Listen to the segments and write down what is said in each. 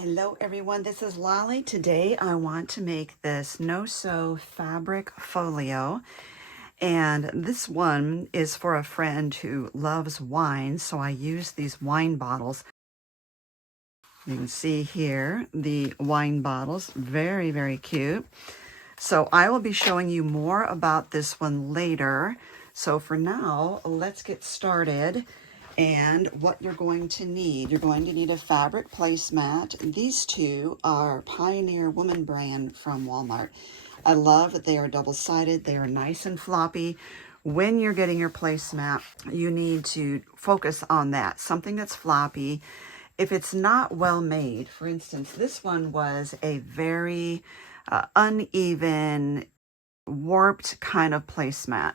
Hello everyone, this is Lolly. Today I want to make this no-sew fabric folio, and this one is for a friend who loves wine, so I use these wine bottles. You can see here the wine bottles, very, very cute. So I will be showing you more about this one later. So for now, let's get started. And what you're going to need a fabric placemat. These two are Pioneer Woman brand from Walmart. I love that they are double-sided. They are nice and floppy. When you're getting your placemat, you need to focus on that, something that's floppy. If it's not well made, for instance, this one was a very uneven, warped kind of placemat.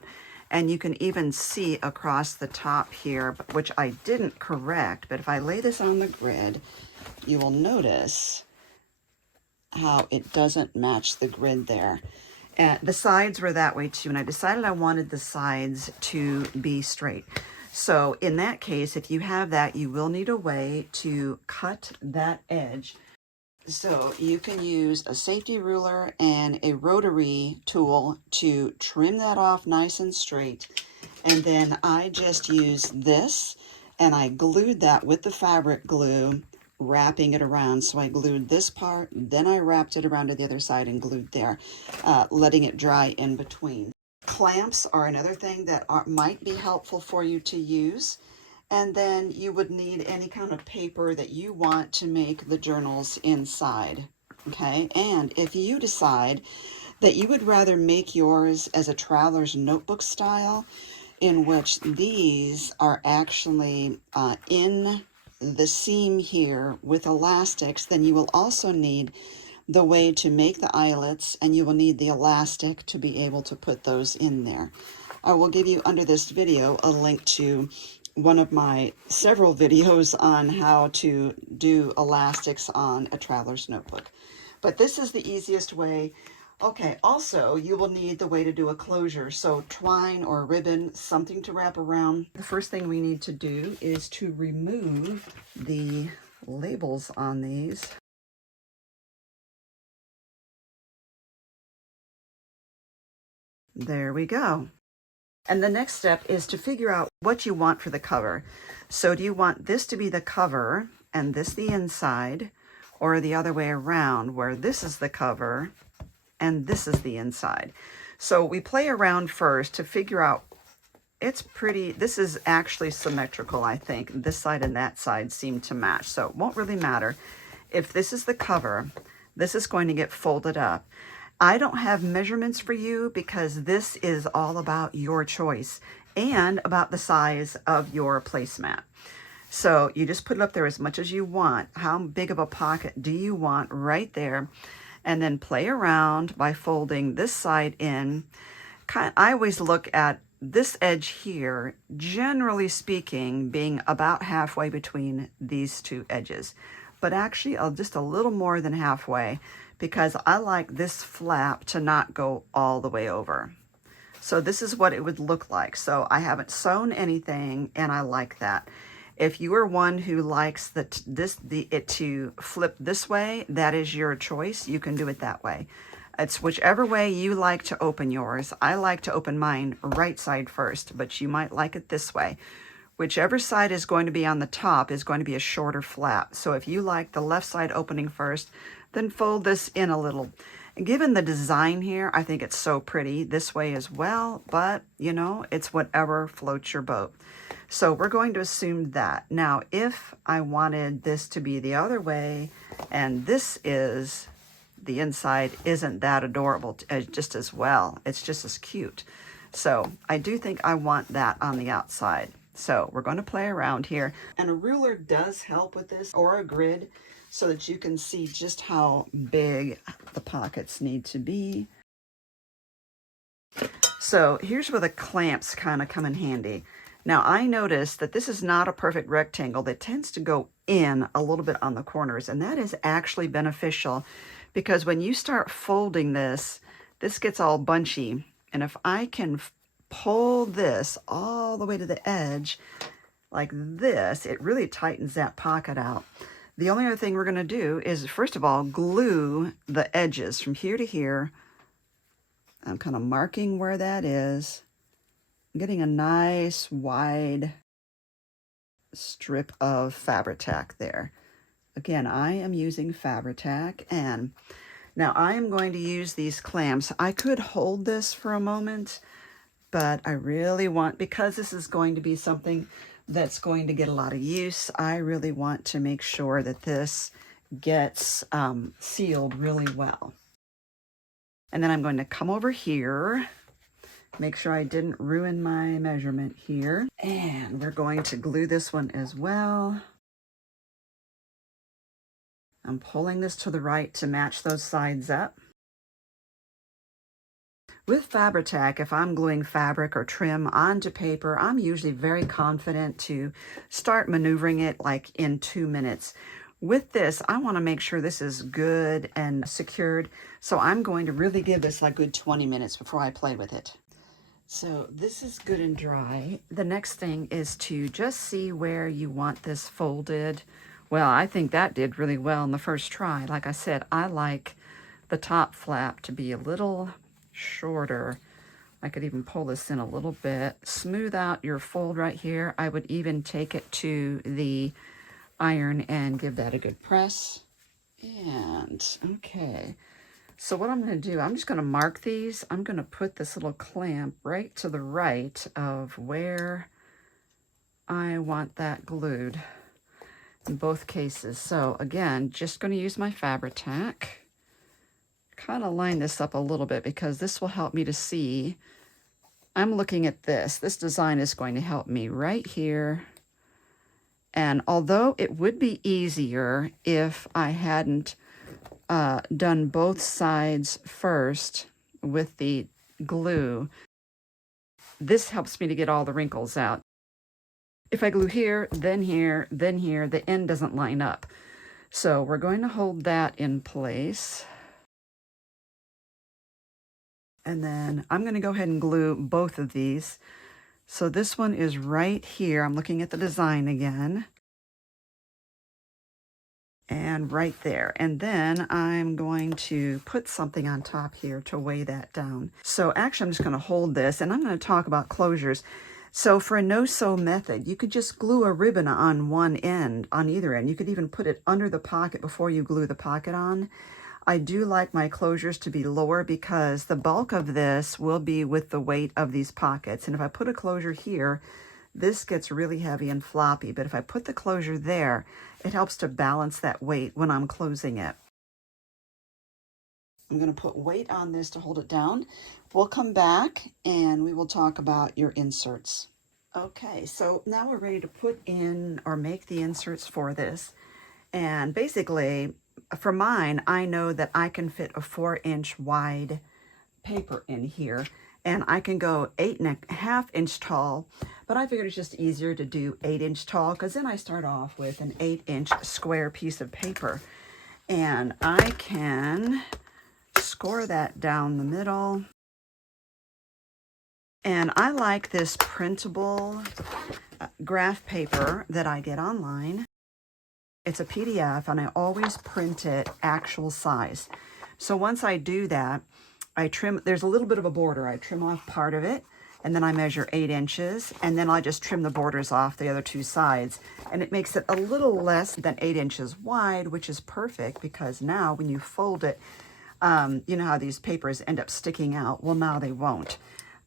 And you can even see across the top here, which I didn't correct, but if I lay this on the grid, you will notice how it doesn't match the grid there. And the sides were that way too, and I decided I wanted the sides to be straight. So in that case, if you have that, you will need a way to cut that edge. So you can use a safety ruler and a rotary tool to trim that off nice and straight. And then I just used this and I glued that with the fabric glue, wrapping it around. So I glued this part, then I wrapped it around to the other side and glued there, letting it dry in between. Clamps are another thing that might be helpful for you to use. And then you would need any kind of paper that you want to make the journals inside, okay? And if you decide that you would rather make yours as a traveler's notebook style, in which these are actually in the seam here with elastics, then you will also need the way to make the eyelets, and you will need the elastic to be able to put those in there. I will give you under this video a link to one of my several videos on how to do elastics on a traveler's notebook. But this is the easiest way. Okay, also you will need the way to do a closure. So twine or ribbon, something to wrap around. The first thing we need to do is to remove the labels on these. There we go. And the next step is to figure out what you want for the cover. So do you want this to be the cover and this the inside, or the other way around where this is the cover and this is the inside? So we play around first to figure out, it's pretty, this is actually symmetrical, I think. This side and that side seem to match, so it won't really matter. If this is the cover, this is going to get folded up. I don't have measurements for you because this is all about your choice and about the size of your placemat. So you just put it up there as much as you want. How big of a pocket do you want right there? And then play around by folding this side in. I always look at this edge here, generally speaking, being about halfway between these two edges. But actually, just a little more than halfway, because I like this flap to not go all the way over. So this is what it would look like. So I haven't sewn anything, and I like that. If you are one who likes it to flip this way, that is your choice. You can do it that way. It's whichever way you like to open yours. I like to open mine right side first, but you might like it this way. Whichever side is going to be on the top is going to be a shorter flap. So if you like the left side opening first, then fold this in a little. And given the design here, I think it's so pretty this way as well, but you know, it's whatever floats your boat. So we're going to assume that. Now, if I wanted this to be the other way, and this is, the inside isn't that adorable just as well. It's just as cute. So I do think I want that on the outside. So we're going to play around here. And a ruler does help with this, or a grid, so that you can see just how big the pockets need to be. So here's where the clamps kind of come in handy. Now I noticed that this is not a perfect rectangle. That tends to go in a little bit on the corners, and that is actually beneficial because when you start folding this, this gets all bunchy. And if I can pull this all the way to the edge like this, it really tightens that pocket out. The only other thing we're going to do is, first of all, glue the edges from here to here. I'm kind of marking where that is. I'm getting a nice wide strip of Fabri-Tac there. Again, I am using Fabri-Tac, and now I am going to use these clamps. I could hold this for a moment, but I really want, because this is going to be something that's going to get a lot of use, I really want to make sure that this gets sealed really well. And then I'm going to come over here, make sure I didn't ruin my measurement here, and we're going to glue this one as well. I'm pulling this to the right to match those sides up. With Fabri-Tac, if I'm gluing fabric or trim onto paper, I'm usually very confident to start maneuvering it like in 2 minutes. With this, I want to make sure this is good and secured, so I'm going to really give this like good 20 minutes before I play with it. So this is good and dry. The next thing is to just see where you want this folded. Well, I think that did really well in the first try. Like I said, I like the top flap to be a little shorter. I could even pull this in a little bit. Smooth out your fold right here. I would even take it to the iron and give that a good press. And okay, so what I'm going to do, I'm just going to mark these. I'm going to put this little clamp right to the right of where I want that glued in both cases. So again, just going to use my Fabri-Tac. Kind of line this up a little bit because this will help me to see. I'm looking at this. This design is going to help me right here. And although it would be easier if I hadn't done both sides first with the glue, this helps me to get all the wrinkles out. If I glue here, then here, then here, the end doesn't line up. So we're going to hold that in place. And then I'm going to go ahead and glue both of these. So this one is right here. I'm looking at the design again. And right there. And then I'm going to put something on top here to weigh that down. So actually I'm just going to hold this, and I'm going to talk about closures. So for a no-sew method, you could just glue a ribbon on one end, on either end. You could even put it under the pocket before you glue the pocket on. I do like my closures to be lower because the bulk of this will be with the weight of these pockets. And if I put a closure here, this gets really heavy and floppy. But if I put the closure there, it helps to balance that weight when I'm closing it. I'm going to put weight on this to hold it down. We'll come back and we will talk about your inserts. Okay, so now we're ready to put in or make the inserts for this. And basically, for mine, I know that I can fit a 4-inch wide paper in here, and I can go 8.5 inch tall, but I figured it's just easier to do 8-inch tall because then I start off with an 8-inch square piece of paper, and I can score that down the middle. And I like this printable graph paper that I get online. It's a PDF, and I always print it actual size. So once I do that, I trim, there's a little bit of a border. I trim off part of it, and then I measure 8 inches, and then I just trim the borders off the other 2 sides. And it makes it a little less than 8 inches wide, which is perfect because now when you fold it, you know how these papers end up sticking out? Well, now they won't.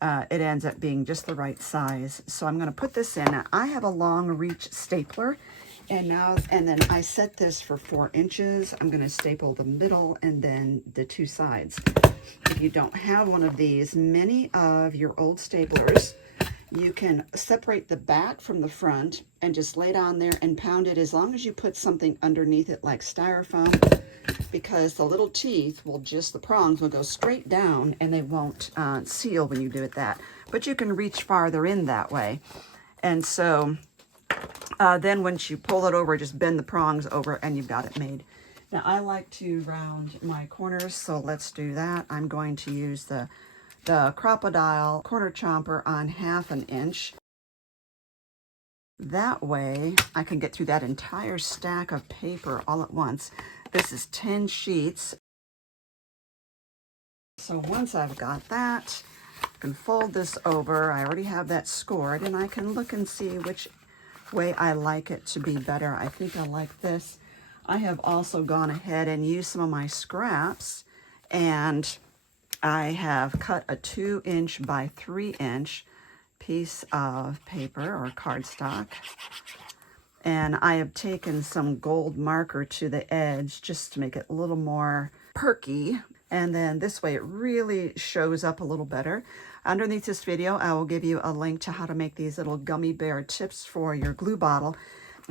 It ends up being just the right size. So I'm going to put this in. Now, I have a long reach stapler, and then I set this for 4 inches. I'm going to staple the middle and then the 2 sides. If you don't have one of these, many of your old staplers, you can separate the back from the front and just lay it on there and pound it as long as you put something underneath it like styrofoam, because the little teeth will just, the prongs will go straight down and they won't seal when you do it that. But you can reach farther in that way. And so then once you pull it over, just bend the prongs over and you've got it made. Now I like to round my corners, so let's do that. I'm going to use the Crocodile corner chomper on 1/2 inch. That way I can get through that entire stack of paper all at once. This is 10 sheets. So once I've got that, I can fold this over. I already have that scored, and I can look and see which way I like it to be better. I think I like this. I have also gone ahead and used some of my scraps, and I have cut a 2" by 3" piece of paper or cardstock, and I have taken some gold marker to the edge just to make it a little more perky, and then this way it really shows up a little better. Underneath this video I will give you a link to how to make these little gummy bear tips for your glue bottle.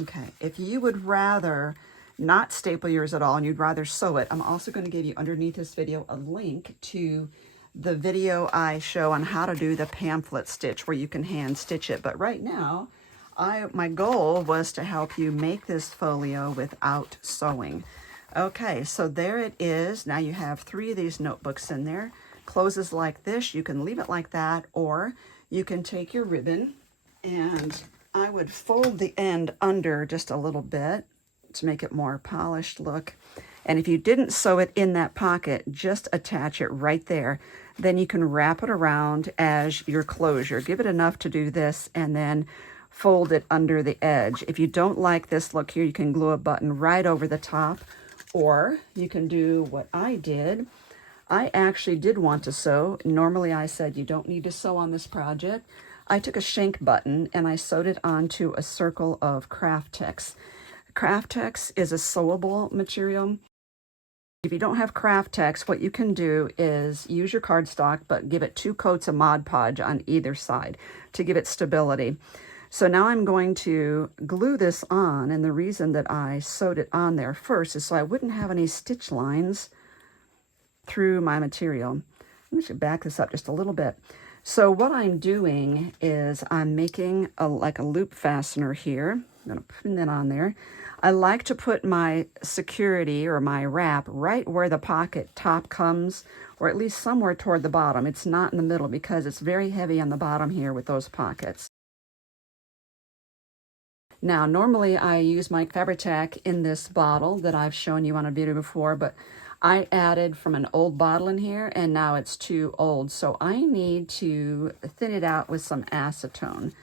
Okay, if you would rather not staple yours at all and you'd rather sew it, I'm also going to give you underneath this video a link to the video I show on how to do the pamphlet stitch where you can hand stitch it. But right now, my goal was to help you make this folio without sewing. Okay, so there it is. Now you have 3 of these notebooks in there. Closes like this. You can leave it like that, or you can take your ribbon, and I would fold the end under just a little bit to make it more polished look. And if you didn't sew it in that pocket, just attach it right there. Then you can wrap it around as your closure. Give it enough to do this, and then fold it under the edge. If you don't like this look here, you can glue a button right over the top, or you can do what I did. I actually did want to sew. Normally I said you don't need to sew on this project. I took a shank button and I sewed it onto a circle of craft text. Craft text is a sewable material. If you don't have craft text, what you can do is use your cardstock, but give it 2 coats of Mod Podge on either side to give it stability. So now I'm going to glue this on, and the reason that I sewed it on there first is so I wouldn't have any stitch lines through my material. Let me back this up just a little bit. So what I'm doing is I'm making like a loop fastener here. I'm going to put that on there. I like to put my security or my wrap right where the pocket top comes, or at least somewhere toward the bottom. It's not in the middle because it's very heavy on the bottom here with those pockets. Now, normally I use my Fabri-Tac in this bottle that I've shown you on a video before, but I added from an old bottle in here, and now it's too old. So I need to thin it out with some acetone.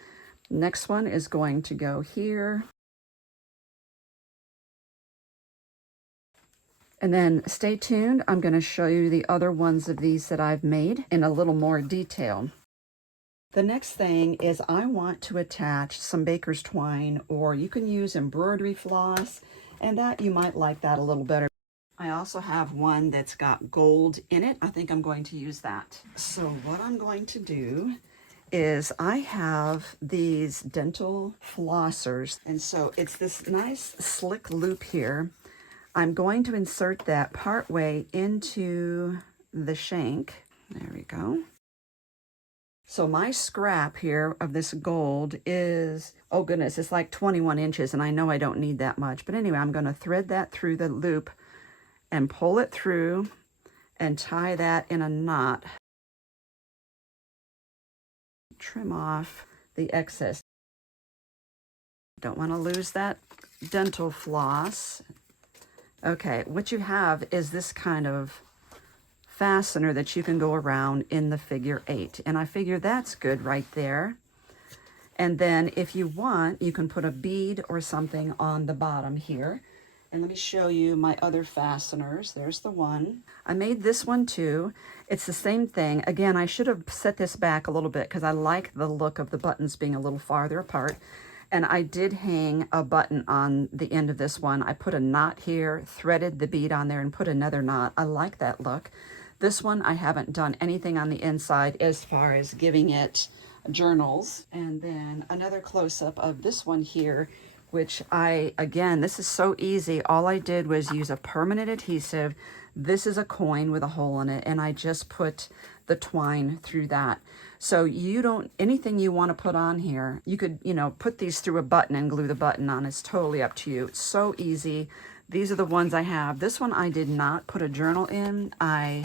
Next one is going to go here. And then stay tuned. I'm going to show you the other ones of these that I've made in a little more detail. The next thing is I want to attach some baker's twine, or you can use embroidery floss, and that you might like that a little better. I also have one that's got gold in it. I think I'm going to use that. So what I'm going to do is I have these dental flossers, and so it's this nice slick loop here. I'm going to insert that part way into the shank. There we go. So my scrap here of this gold is, oh goodness, it's like 21 inches, and I know I don't need that much. But anyway, I'm going to thread that through the loop and pull it through and tie that in a knot. Trim off the excess. Don't want to lose that dental floss. Okay, what you have is this kind of fastener that you can go around in the figure 8, and I figure that's good right there. And then if you want, you can put a bead or something on the bottom here. And let me show you my other fasteners. There's the one. I made this one too. It's the same thing. Again, I should have set this back a little bit because I like the look of the buttons being a little farther apart. And I did hang a button on the end of this one. I put a knot here, threaded the bead on there, and put another knot. I like that look. This one, I haven't done anything on the inside as far as giving it journals. And then another close-up of this one here, which again, this is so easy. All I did was use a permanent adhesive. This is a coin with a hole in it, and I just put the twine through that. So anything you want to put on here, you could, put these through a button and glue the button on. It's totally up to you. It's so easy. These are the ones I have. This one I did not put a journal in. I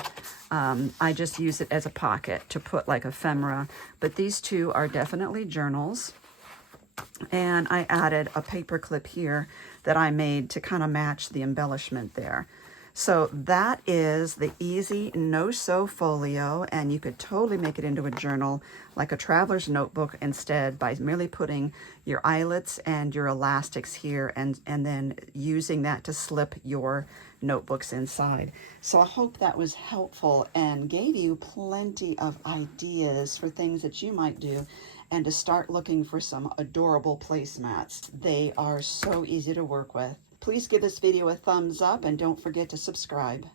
just used it as a pocket to put like ephemera. But these two are definitely journals. And I added a paper clip here that I made to kind of match the embellishment there. So that is the easy no-sew folio, and you could totally make it into a journal, like a traveler's notebook instead, by merely putting your eyelets and your elastics here and then using that to slip your notebooks inside. So I hope that was helpful and gave you plenty of ideas for things that you might do, and to start looking for some adorable placemats. They are so easy to work with. Please give this video a thumbs up and don't forget to subscribe.